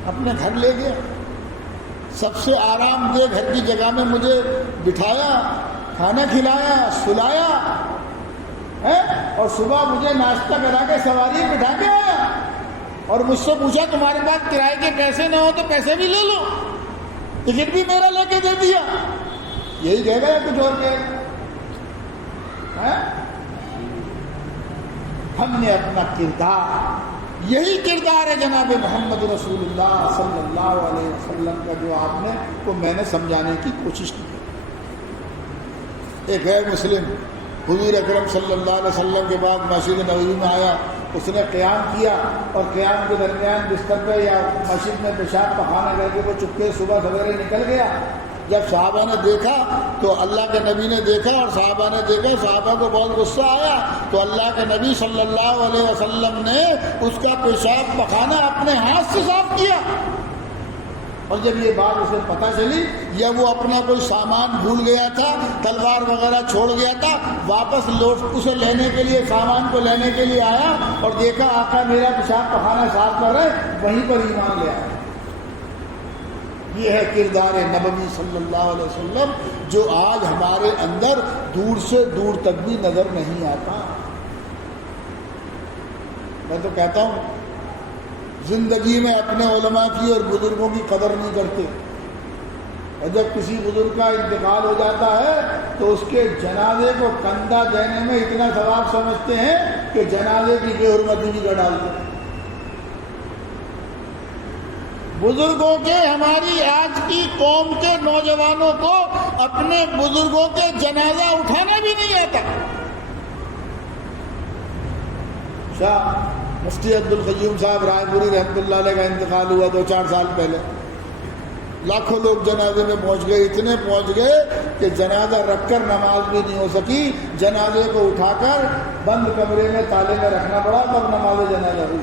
اپنے گھر لے گیا، سب سے آرام دہ گھر کی جگہ میں مجھے بٹھایا، کھانا کھلایا، سلایا ہے، اور صبح مجھے ناشتہ کرا کے سواری بٹھا کے آیا، اور مجھ سے پوچھا تمہارے پاس کرائے کے پیسے نہ ہو تو پیسے بھی لے لو، ٹکٹ بھی میرا لے کے دے دیا۔ یہی کہے گا یا کچھ اور کہے گا؟ ہم نے اپنا کردار، یہی کردار ہے جناب محمد رسول اللہ صلی اللہ علیہ وسلم کا، جو آپ نے کو میں نے سمجھانے کی کوشش کی۔ ایک غیر مسلم حضور اکرم صلی اللہ علیہ وسلم کے بعد مسجد نبوی میں آیا، اس نے قیام کیا اور قیام کے درمیان بستر پہ یا مسجد میں پیشاب پخانا کر کے وہ چپکے صبح سویرے نکل گیا. جب صحابہ نے دیکھا تو اللہ کے نبی نے دیکھا اور صحابہ نے دیکھا, صحابہ کو بہت غصہ آیا. تو اللہ کے نبی صلی اللہ علیہ وسلم نے اس کا پیشاب پخانا اپنے ہاتھ سے صاف کیا. اور جب یہ بات اسے پتہ چلی, یا وہ اپنا کوئی سامان بھول گیا تھا, تلوار وغیرہ چھوڑ گیا تھا, واپس لوٹ اسے لینے کے لیے, سامان کو لینے کے لیے آیا اور دیکھا آقا میرا پیشاب پخانا صاف کر رہے, وہیں پر ایمان لے آیا. یہ ہے کردار نبوی صلی اللہ علیہ وسلم, جو آج ہمارے اندر دور سے دور تک بھی نظر نہیں آتا. میں تو کہتا ہوں زندگی میں اپنے علماء کی اور بزرگوں کی قدر نہیں کرتے, اور جب کسی بزرگ کا انتقال ہو جاتا ہے تو اس کے جنازے کو کندھا دینے میں اتنا ثواب سمجھتے ہیں کہ جنازے کی بے حرمتی بھی کر ڈالتے ہیں. بزرگوں کے, ہماری آج کی قوم کے نوجوانوں کو اپنے بزرگوں کے جنازہ اٹھانا بھی نہیں آتا. شاہ مفتی عبد القیوم صاحب رائے پوری رحمۃ اللہ علیہ کا انتقال ہوا 2-4 سال پہلے. لاکھوں لوگ جنازے میں پہنچ گئے, اتنے پہنچ گئے کہ جنازہ رکھ کر نماز بھی نہیں ہو سکی. جنازے کو اٹھا کر بند کمرے میں تالے میں رکھنا پڑا, تب نماز جنازہ ہوئی.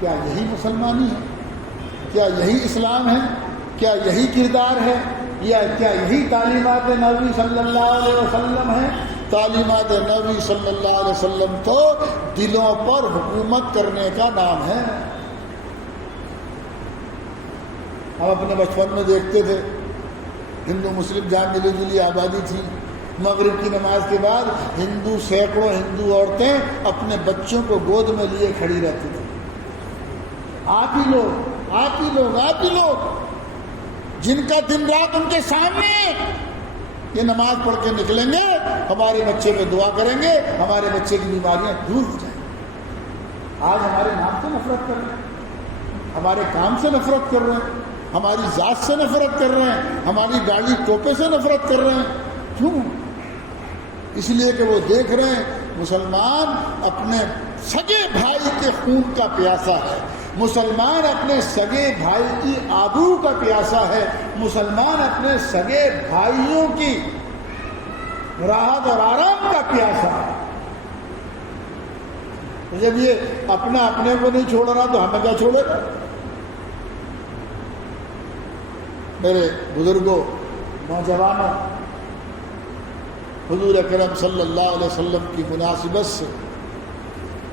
کیا یہی مسلمانی ہے؟ کیا یہی اسلام ہے؟ کیا یہی کردار ہے؟ یا کیا یہی تعلیمات نبی صلی اللہ علیہ وسلم ہے؟ تعلیمات نبی صلی اللہ علیہ وسلم تو دلوں پر حکومت کرنے کا نام ہے. ہم اپنے بچپن میں دیکھتے تھے ہندو مسلم جہاں ملی جلی آبادی تھی, مغرب کی نماز کے بعد سینکڑوں ہندو عورتیں اپنے بچوں کو گود میں لیے کھڑی رہتی تھیں. آپ ہی لوگ جن کا دن رات ان کے سامنے, یہ نماز پڑھ کے نکلیں گے, ہمارے بچے پہ دعا کریں گے, ہمارے بچے کی بیماریاں دور ہو جائیں. آج ہمارے نام سے نفرت کر رہے ہیں, ہمارے کام سے نفرت کر رہے ہیں, ہماری ذات سے نفرت کر رہے ہیں, ہماری گاڑی ٹوپے سے نفرت کر رہے ہیں. کیوں؟ اس لیے کہ وہ دیکھ رہے ہیں مسلمان اپنے سگے بھائی کے خون کا پیاسا ہے, مسلمان اپنے سگے بھائی کی آبرو کا پیاسا ہے, مسلمان اپنے سگے بھائیوں کی راحت اور آرام کا پیاسا ہے. جب یہ اپنے کو نہیں چھوڑ رہا تو ہمیں کیا چھوڑے گا؟ میرے بزرگوں, نوجوانوں, حضور اکرم صلی اللہ علیہ وسلم کی مناسبت سے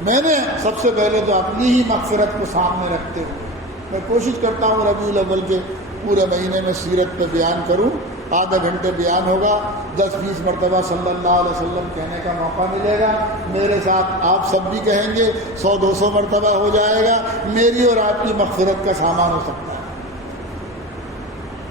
میں نے سب سے پہلے تو اپنی ہی مغفرت کو سامنے رکھتے ہوئے میں کوشش کرتا ہوں ربیع الاول کے پورے مہینے میں سیرت پہ بیان کروں. آدھا گھنٹے بیان ہوگا, 10-20 مرتبہ صلی اللہ علیہ وسلم کہنے کا موقع ملے گا. میرے ساتھ آپ سب بھی کہیں گے, 100-200 مرتبہ ہو جائے گا. میری اور آپ کی مغفرت کا سامان ہو سکتا ہے.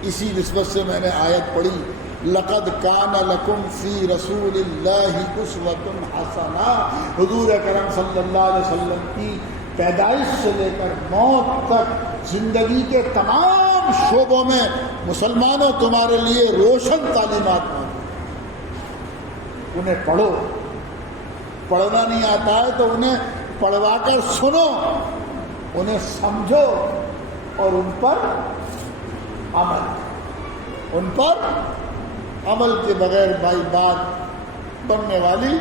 اسی نسبت سے میں نے آیت پڑھی, لقد کان لکم فی رسول اللہ اسوۃ حسنہ. حضور اکرم صلی اللہ علیہ وسلم کی پیدائش سے لے کر موت تک زندگی کے تمام شعبوں میں مسلمانوں تمہارے لیے روشن تعلیمات موجود. انہیں پڑھو, پڑھنا نہیں آتا ہے تو انہیں پڑھوا کر سنو, انہیں سمجھو اور ان پر عمل کے بغیر بھائی بات بننے والی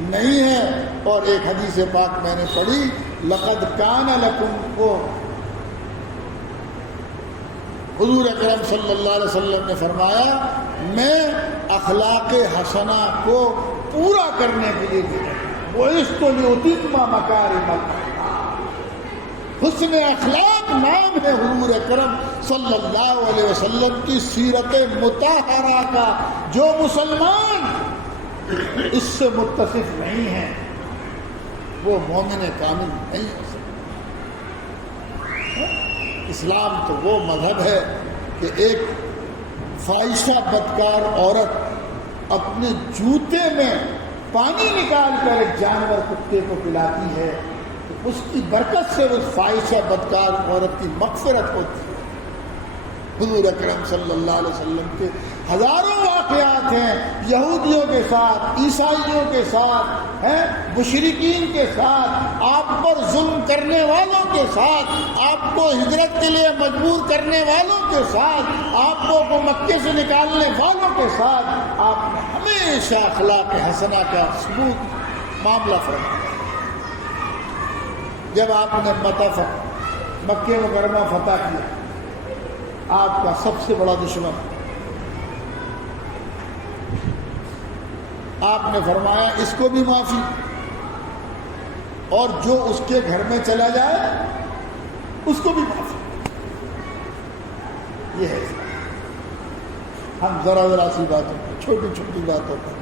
نہیں ہے. اور ایک حدیث پاک میں نے پڑھی, لقد کان لکم کو حضور اکرم صلی اللہ علیہ وسلم نے فرمایا, میں اخلاق حسنہ کو پورا کرنے کے لیے بھیجا. وَإِسْتُ لِأُتِمَّ مَكَارِمَ الْأَخْلَاقِ. حسن اخلاق نام ہے حضور اکرم صلی اللہ علیہ وسلم کی سیرت مطہرہ کا. جو مسلمان اس سے متصف نہیں ہے وہ مومن کامل نہیں ہو سکتا. اسلام تو وہ مذہب ہے کہ ایک فاحشہ بدکار عورت اپنے جوتے میں پانی نکال کر ایک جانور کتے کو پلاتی ہے تو اس کی برکت سے اس فاحشہ بدکار عورت کی مغفرت ہوتی ہے. حضور اکرم صلی اللہ علیہ وسلم کے ہزاروں واقعات ہیں یہودیوں کے ساتھ، عیسائیوں کے ساتھ، مشرکین کے ساتھ، آپ پر ظلم کرنے والوں کے ساتھ، آپ کو ہجرت کے لیے مجبور کرنے والوں کے ساتھ، آپ کو مکے سے نکالنے والوں کے ساتھ آپ نے ہمیشہ اخلاق حسنہ کا سلوک معاملہ فرمایا۔ جب آپ نے مکہ مکرمہ فتح کیا، آپ کا سب سے بڑا دشمن، آپ نے فرمایا اس کو بھی معافی، اور جو اس کے گھر میں چلا جائے اس کو بھی معافی۔ یہ ہے ہم ذرا ذرا سی باتوں پر، چھوٹی چھوٹی باتوں پر،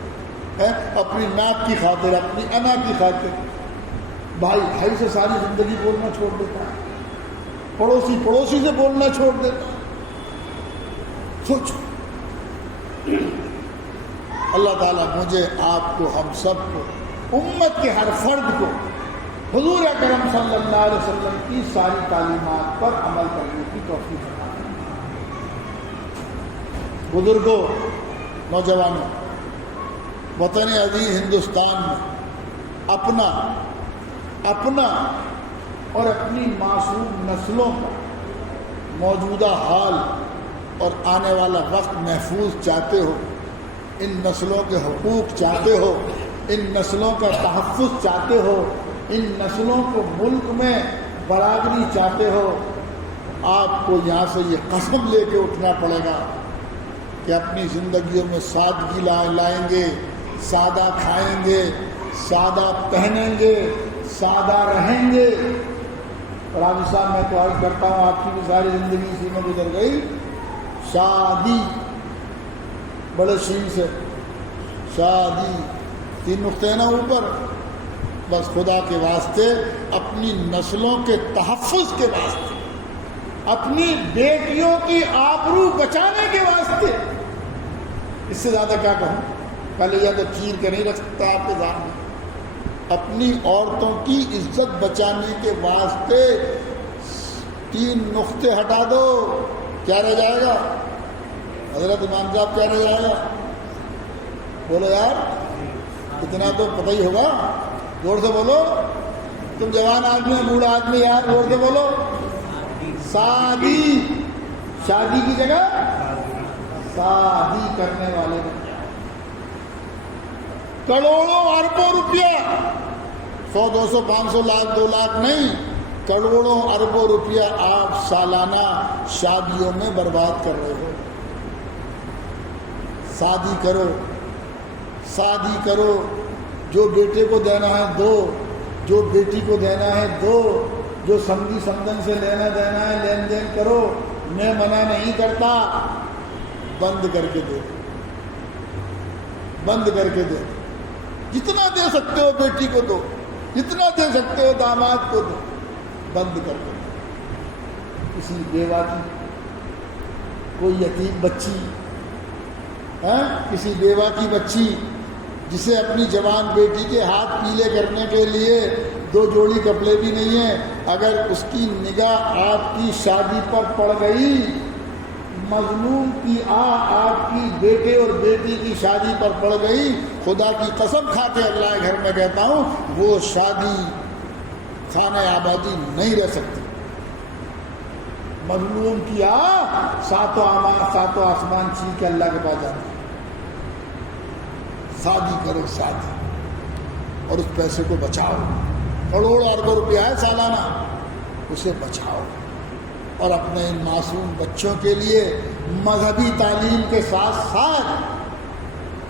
اپنی ناک کی خاطر، اپنی انا کی خاطر بھائی بھائی سے ساری زندگی بولنا چھوڑ دیتا ہے، پڑوسی پڑوسی سے بولنا چھوڑ دیتا ہے۔ سوچو، اللہ تعالیٰ مجھے، آپ کو، ہم سب کو، امت کے ہر فرد کو حضور اکرم صلی اللہ علیہ وسلم کی ساری تعلیمات پر عمل کرنے کی توفیق عطا فرمائے۔ بزرگوں، نوجوانوں، وطن عزیز ہندوستان میں اپنا اور اپنی معصوم نسلوں کا موجودہ حال اور آنے والا وقت محفوظ چاہتے ہو، ان نسلوں کے حقوق چاہتے ہو، ان نسلوں کا تحفظ چاہتے ہو، ان نسلوں کو ملک میں برابری چاہتے ہو، آپ کو یہاں سے یہ قسم لے کے اٹھنا پڑے گا کہ اپنی زندگیوں میں سادگی لائیں گے، سادہ کھائیں گے، سادہ پہنیں گے، سادہ رہیں گے۔ اور عابد صاحب، میں تو عرض کرتا ہوں آپ کی بھی ساری زندگی اسی میں گزر گئی، شادی، بڑے شین سے شادی، 3 نقطے نا اوپر، بس خدا کے واسطے، اپنی نسلوں کے تحفظ کے واسطے، اپنی بیٹیوں کی آبرو بچانے کے واسطے، اس سے زیادہ کیا کہوں؟ کلیجہ تو چیر کے نہیں رکھ سکتا آپ کے سامنے۔ اپنی عورتوں کی عزت بچانے کے واسطے 3 نقطے ہٹا دو، کیا رہ جائے گا؟ حضرت امام صاحب کیا رہ جائے گا؟ بولو یار، اتنا تو پتہ ہی ہوگا، زور سے بولو، تم جوان آدمی، بوڑھا آدمی، یار زور سے بولو۔ شادی، شادی کی جگہ شادی کرنے والے نے کروڑوں اربوں روپیہ، 100 200 500 لاکھ 2 لاکھ نہیں، کروڑوں اربوں روپیہ آپ سالانہ شادیوں میں برباد کر رہے ہو۔ شادی کرو، شادی کرو، جو بیٹے کو دینا ہے دو، جو بیٹی کو دینا ہے دو، جو سمدھی سمدن سے لینا دینا ہے لین دین کرو، میں منع نہیں کرتا، بند کر کے دے، بند کر کے دے، جتنا دے سکتے ہو بیٹی کو دو، جتنا دے سکتے ہو داماد کو دو، بند کر کے دو۔ کسی بیوہ کی، کوئی یتیم بچی، کسی بیوہ کی بچی جسے اپنی جوان بیٹی کے ہاتھ پیلے کرنے کے لیے 2 جوڑی کپڑے بھی نہیں ہیں، اگر اس کی نگاہ آپ کی شادی پر پڑ گئی، مظلوم کی آپ کی بیٹے اور بیٹی کی شادی پر پڑ گئی، خدا کی قسم کھاتے اللہ کے گھر میں کہتا ہوں، وہ شادی خانہ آبادی نہیں رہ سکتی۔ مظلوم کی ساتوں آسمان چین کے اللہ کے پاس جاتے۔ شادی کرو، شادی، اور اس پیسے کو بچاؤ، کروڑوں اربوں روپیہ ہے سالانہ، اسے بچاؤ، اور اپنے ان معصوم بچوں کے لیے مذہبی تعلیم کے ساتھ ساتھ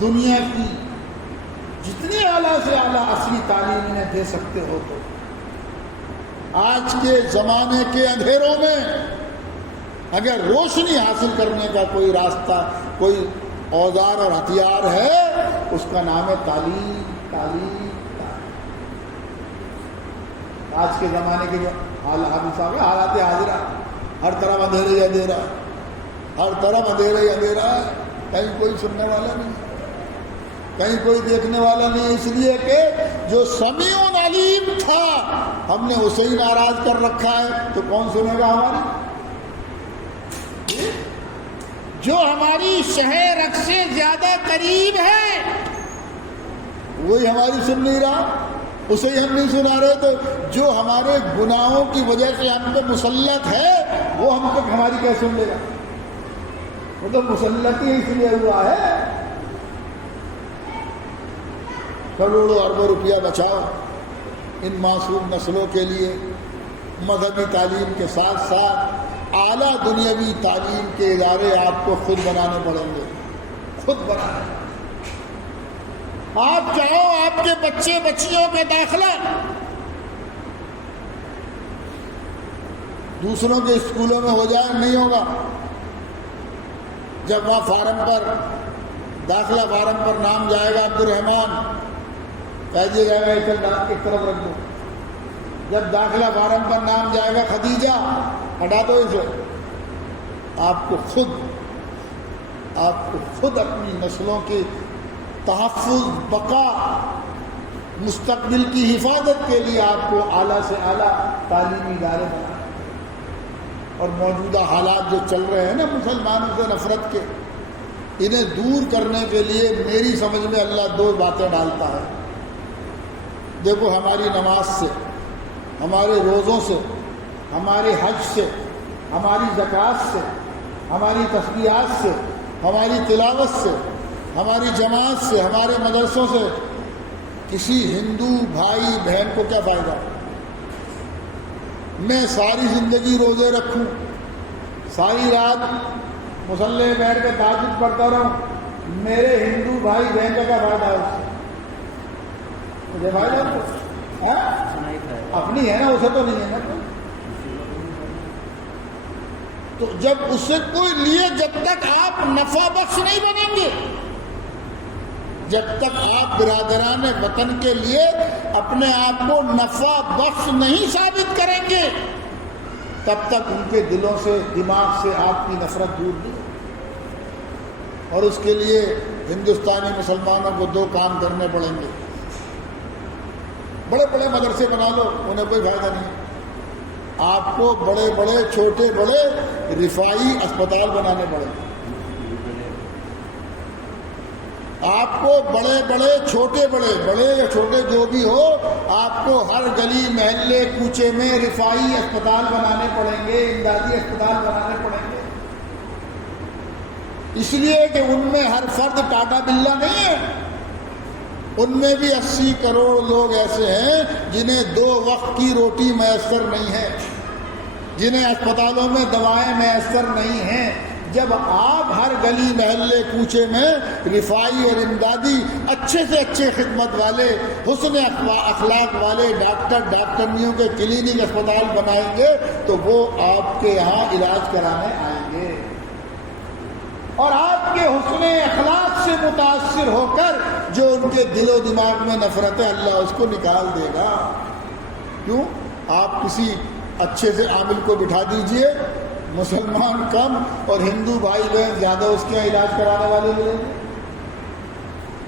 دنیا کی جتنی اعلیٰ سے اعلیٰ اصلی تعلیم انہیں دے سکتے ہو تو۔ آج کے زمانے کے اندھیروں میں اگر روشنی حاصل کرنے کا کوئی راستہ، کوئی اوزار اور ہتھیار ہے، اس کا نام ہے تعلیم، تعلیم، تعلیم۔ آج کے زمانے کے جو حالات حاضرہ، ہر طرف اندھیرے ہی اندھیرا، ہر طرف اندھیرا ہی اندھیرا ہے، کہیں کوئی سننے والا نہیں، کہیں کوئی دیکھنے والا نہیں، اس لیے کہ جو سمیع علیم تھا ہم نے اسے ہی ناراض کر رکھا ہے، تو کون سنے گا ہماری؟ جو ہماری شہ رگ سے زیادہ قریب ہے وہی ہماری سن نہیں رہا، اسے ہی ہم نہیں سنا رہے، تو جو ہمارے گناہوں کی وجہ سے ہم پہ مسلط ہے وہ ہم تک ہماری کیسے سن لے گا؟ وہ تو مسلط ہی اس لیے ہوا ہے۔ کروڑوں اربوں روپیہ بچاؤ ان معصوم نسلوں کے لیے، مذہبی تعلیم کے ساتھ ساتھ اعلیٰ دنیاوی تعلیم کے ادارے آپ کو خود بنانے پڑیں گے، خود بنانے۔ آپ چاہو آپ کے بچے بچیوں کا داخلہ دوسروں کے اسکولوں میں ہو جائے، نہیں ہوگا۔ جب وہاں فارم پر داخلہ فارم پر نام جائے گا عبد الرحمان، کہہ دیا جائے گا ایک طرف رکھ دو۔ جب داخلہ فارم پر نام جائے گا خدیجہ، ہٹا دو اسے۔ آپ کو خود اپنی نسلوں کے تحفظ، بقا، مستقبل کی حفاظت کے لیے آپ کو اعلیٰ سے اعلیٰ تعلیمی ادارے بنانے۔ اور موجودہ حالات جو چل رہے ہیں نا مسلمانوں سے نفرت کے، انہیں دور کرنے کے لیے میری سمجھ میں اللہ دو باتیں ڈالتا ہے۔ دیکھو، ہماری نماز سے، ہمارے روزوں سے، ہمارے حج سے، ہماری زکوٰۃ سے، ہماری تسبیحات سے، ہماری تلاوت سے، ہماری جماعت سے، ہمارے مدرسوں سے کسی ہندو بھائی بہن کو کیا فائدہ؟ میں ساری زندگی روزے رکھوں، ساری رات مصلی بیٹھ کے تہجد پڑھتا رہوں، میرے ہندو بھائی بہن کا کیا فائدہ ہے اس سے؟ مجھے فائدہ اپنی ہے نا، اسے تو نہیں ہے نا۔ تو جب اسے کوئی لیے، جب تک آپ نفع بخش نہیں بنیں گے، جب تک آپ برادران وطن کے لیے اپنے آپ کو نفع بخش نہیں ثابت کریں گے، تب تک ان کے دلوں سے، دماغ سے آپ کی نفرت دور نہیں۔ اور اس کے لیے ہندوستانی مسلمانوں کو دو کام کرنے پڑیں گے۔ بڑے بڑے مدرسے بنا لو، انہیں کوئی فائدہ نہیں۔ آپ کو بڑے بڑے، چھوٹے بڑے رفاعی اسپتال بنانے پڑیں گے۔ آپ کو بڑے بڑے، چھوٹے بڑے، بڑے یا چھوٹے جو بھی ہو، آپ کو ہر گلی محلے کوچے میں رفاعی اسپتال بنانے پڑیں گے، امدادی اسپتال بنانے پڑیں گے۔ اس لیے کہ ان میں ہر فرد ٹاٹا بلا نہیں ہے، ان میں بھی 80 کروڑ لوگ ایسے ہیں جنہیں 2 وقت کی روٹی میسر نہیں ہے، جنہیں اسپتالوں میں دوائیں میسر نہیں ہیں۔ جب آپ ہر گلی محلے کوچے میں رفاعی اور امدادی اچھے سے اچھے خدمت والے، حسن اخلاق والے ڈاکٹرنیوں کے کلینک اسپتال بنائیں گے تو وہ آپ کے یہاں علاج کرانے آئیں گے، اور آپ کے حسن اخلاق سے متاثر ہو کر جو ان کے دل و دماغ میں نفرت ہے، اللہ اس کو نکال دے گا۔ کیوں؟ آپ کسی اچھے سے عامل کو بٹھا دیجئے، مسلمان کم اور ہندو بھائی بہن زیادہ اس کے علاج کرانے والے ملیں گے۔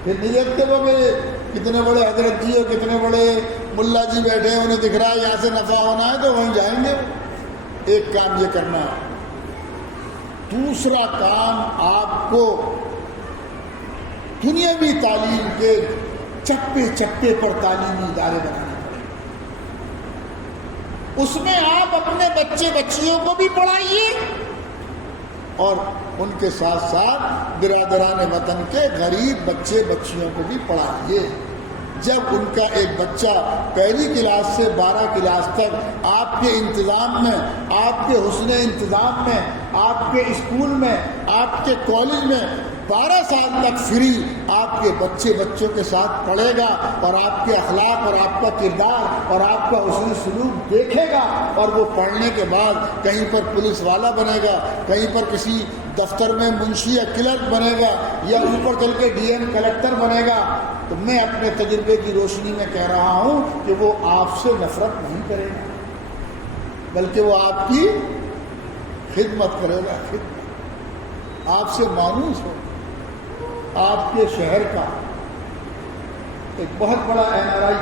پھر نہیں دیکھتے وہ کہ کتنے بڑے حضرت جی اور کتنے بڑے ملا جی بیٹھے ہیں، انہیں دکھ رہا ہے یہاں سے نفع ہونا ہے تو وہیں جائیں گے۔ ایک کام یہ کرنا ہے۔ دوسرا کام، آپ کو دنیاوی تعلیم کے چپے چپے پر تعلیمی ادارے بنانے، اس میں آپ اپنے بچے بچیوں کو بھی پڑھائیے اور ان کے ساتھ ساتھ برادران وطن کے غریب بچے بچیوں کو بھی پڑھائیے۔ جب ان کا ایک بچہ پہلی کلاس سے 12 کلاس تک آپ کے انتظام میں، آپ کے حسن انتظام میں، آپ کے اسکول میں، آپ کے کالج میں 12 سال تک فری آپ کے بچے بچوں کے ساتھ پڑھے گا، اور آپ کے اخلاق اور آپ کا کردار اور آپ کا حسن سلوک دیکھے گا، اور وہ پڑھنے کے بعد کہیں پر پولیس والا بنے گا، کہیں پر کسی دفتر میں منشی یا کلرک بنے گا، یا اوپر چل کے ڈی ایم کلکٹر بنے گا، تو میں اپنے تجربے کی روشنی میں کہہ رہا ہوں کہ وہ آپ سے نفرت نہیں کرے گا، بلکہ وہ آپ کی خدمت کرے گا، خدمت، آپ سے مانوس ہو۔ آپ کے شہر کا ایک بہت بڑا NRI،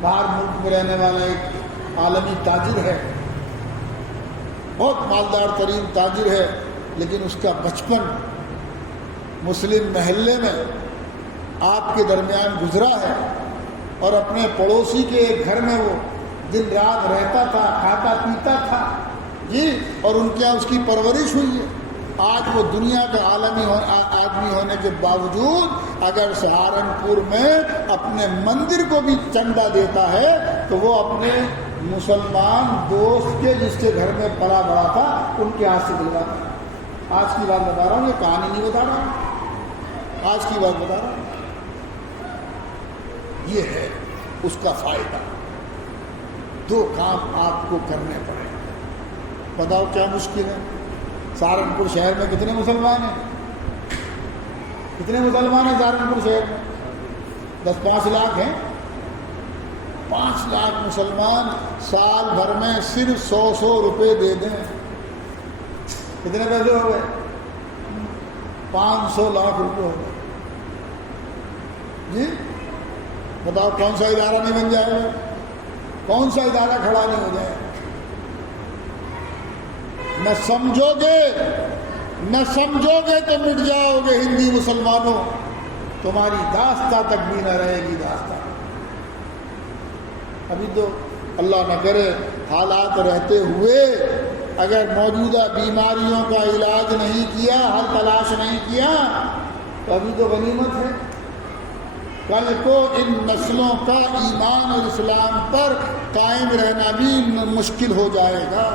باہر ملک میں رہنے والا ایک عالمی تاجر ہے، بہت مالدار ترین تاجر ہے، لیکن اس کا بچپن مسلم محلے میں آپ کے درمیان گزرا ہے اور اپنے پڑوسی کے ایک گھر میں وہ دن رات رہتا تھا، کھاتا پیتا تھا جی، اور ان کے یہاں اس کی پرورش ہوئی ہے۔ آج وہ دنیا کا عالمی آدمی ہونے کے باوجود اگر سہارنپور میں اپنے مندر کو بھی چندہ دیتا ہے تو وہ اپنے مسلمان دوست کے جس کے گھر میں پلا بڑا تھا ان کے ہاتھ سے دلواتا ہے۔ آج کی بات بتا رہا ہوں، یہ کہانی نہیں بتا رہا ہوں، آج کی بات بتا رہا ہوں۔ یہ ہے اس کا فائدہ۔ دو کام آپ کو کرنے پڑے، بتاؤ کیا مشکل ہے؟ سہارنپور شہر میں کتنے مسلمان ہیں؟ کتنے مسلمان ہیں سہارنپور شہر میں؟ 10-5 لاکھ ہیں۔ 5 لاکھ مسلمان سال بھر میں صرف 100 روپے دے دیں، کتنے پیسے ہو گئے؟ 500 لاکھ روپے ہو گئے جی۔ بتاؤ کون سا ادارہ نہیں بن جائے گا؟ کون سا ادارہ کھڑا نہیں ہو جائے؟ نہ سمجھو گے تو مٹ جاؤ گے ہندی مسلمانوں، تمہاری داستہ تک بھی نہ رہے گی داستہ۔ ابھی تو اللہ نہ کرے حالات رہتے ہوئے اگر موجودہ بیماریوں کا علاج نہیں کیا، حل تلاش نہیں کیا تو ابھی تو غنیمت ہے۔ کل کو ان نسلوں کا ایمان اور اسلام پر قائم رہنا بھی مشکل ہو جائے گا۔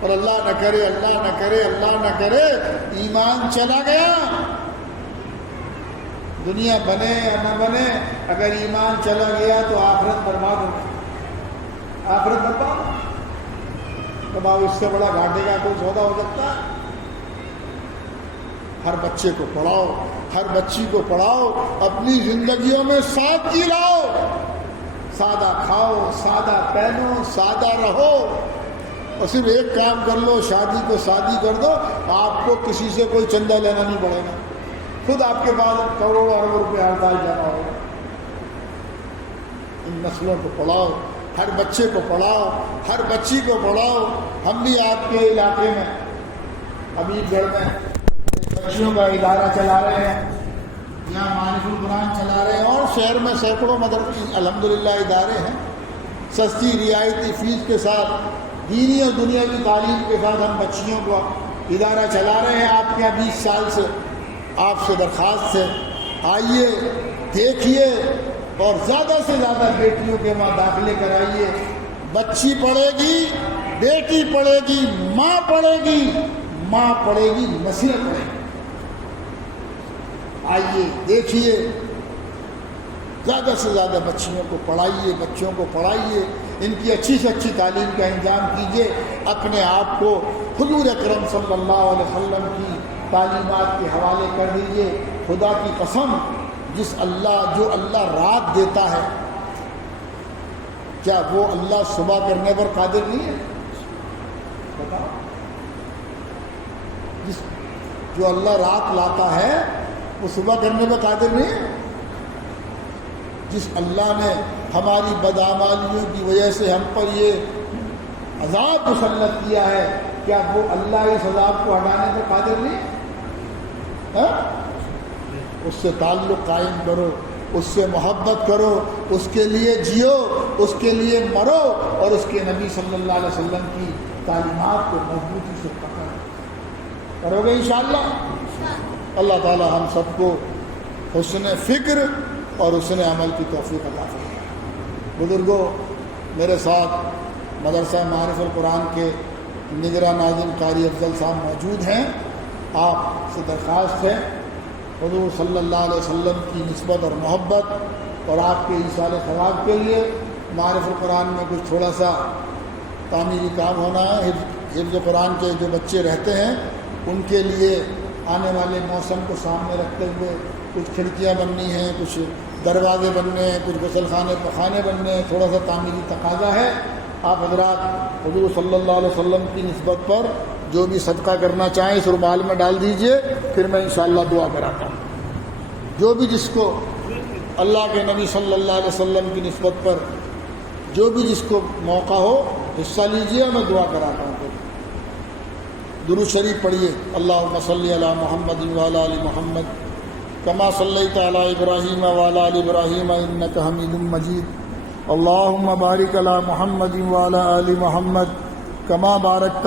اور اللہ نہ کرے ایمان چلا گیا، دنیا بنے یا نہ بنے، اگر ایمان چلا گیا تو آخرت برباد ہو گئی، آخرت برباد۔ تب آپ اس سے بڑا گھاٹے کا کوئی سودا ہو سکتا ہے؟ ہر بچے کو پڑھاؤ، ہر بچی کو پڑھاؤ، اپنی زندگیوں میں سادگی لاؤ، سادہ کھاؤ، سادہ پہنو، سادہ رہو، اور صرف ایک کام کر لو، شادی کو شادی کر دو، آپ کو کسی سے کوئی چندہ لینا نہیں پڑے گا، خود آپ کے پاس کروڑوں اربوں روپے ہڑتال جانا ہوگا۔ ان نسلوں کو پڑھاؤ، ہر بچے کو پڑھاؤ، ہر بچی کو پڑھاؤ۔ ہم بھی آپ کے علاقے میں حبیب گڑھ میں بچیوں کا ادارہ چلا رہے ہیں، یہاں معارف القرآن چلا رہے ہیں، اور شہر میں سینکڑوں مدرسے الحمدللہ ادارے ہیں، سستی رعایتی فیس کے ساتھ دینی اور دنیاوی تعلیم کے ساتھ ہم بچیوں کو ادارہ چلا رہے ہیں۔ آپ کے 20 سال سے آپ سے درخواست ہے، آئیے دیکھیے اور زیادہ سے زیادہ بیٹیوں کے وہاں داخلے کرائیے۔ بچی پڑھے گی، بیٹی پڑھے گی، ماں پڑھے گی، نسلیں پڑھے گی۔ آئیے دیکھیے، زیادہ سے زیادہ بچیوں کو پڑھائیے، بچوں کو پڑھائیے، ان کی اچھی سے اچھی تعلیم کا انتظام کیجیے، اپنے آپ کو حضور اکرم صلی اللہ علیہ وسلم کی تعلیمات کے حوالے کر دیجیے۔ خدا کی قسم، جو اللہ رات دیتا ہے، کیا وہ اللہ صبح کرنے پر قادر نہیں ہے؟ بتاؤ، جو اللہ رات لاتا ہے وہ صبح کرنے پر قادر نہیں ہے؟ جس اللہ نے ہماری بدعمالیوں کی وجہ سے ہم پر یہ عذاب مسلط کیا ہے، کیا وہ اللہ اس عذاب کو ہٹانے پر قادر نہیں ہے؟ اس سے تعلق قائم کرو، اس سے محبت کرو، اس کے لیے جیو، اس کے لیے مرو، اور اس کے نبی صلی اللہ علیہ وسلم کی تعلیمات کو مضبوطی سے پکڑو، کرو گے انشاءاللہ۔ اللہ تعالی ہم سب کو حسن فکر اور حسن عمل کی توفیق عطا فرمائے۔ بزرگوں، میرے ساتھ مدرسہ معارف القرآن کے نگراں ناظم قاری افضل صاحب موجود ہیں۔ آپ سے درخواست ہے، حضور صلی اللہ علیہ وسلم کی نسبت اور محبت اور آپ کے ایصال ثواب کے لیے معارف القرآن میں کچھ تھوڑا سا تعمیری کام ہونا ہے۔ حفظ قرآن کے جو بچے رہتے ہیں ان کے لیے آنے والے موسم کو سامنے رکھتے ہوئے کچھ کھڑکیاں بننی ہیں، کچھ دروازے بننے ہیں، کچھ غسل خانے پخانے بننے ہیں، تھوڑا سا تعمیری تقاضا ہے۔ آپ حضرات حضور صلی اللہ علیہ وسلم کی نسبت پر جو بھی صدقہ کرنا چاہیں اس رومال میں ڈال دیجئے، پھر میں انشاءاللہ دعا کراتا ہوں۔ جو بھی جس کو اللہ کے نبی صلی اللہ علیہ وسلم کی نسبت پر جو بھی جس کو موقع ہو حصہ لیجئے، میں دعا کراتا ہوں۔ درود شریف پڑھیے. اللہم صلی علی محمد وعلی آل محمد کما صلیت علی ابراہیم وعلی آل ابراہیم انک حمید مجید. اللہم بارک علی محمد وعلی آل محمد کما بارکت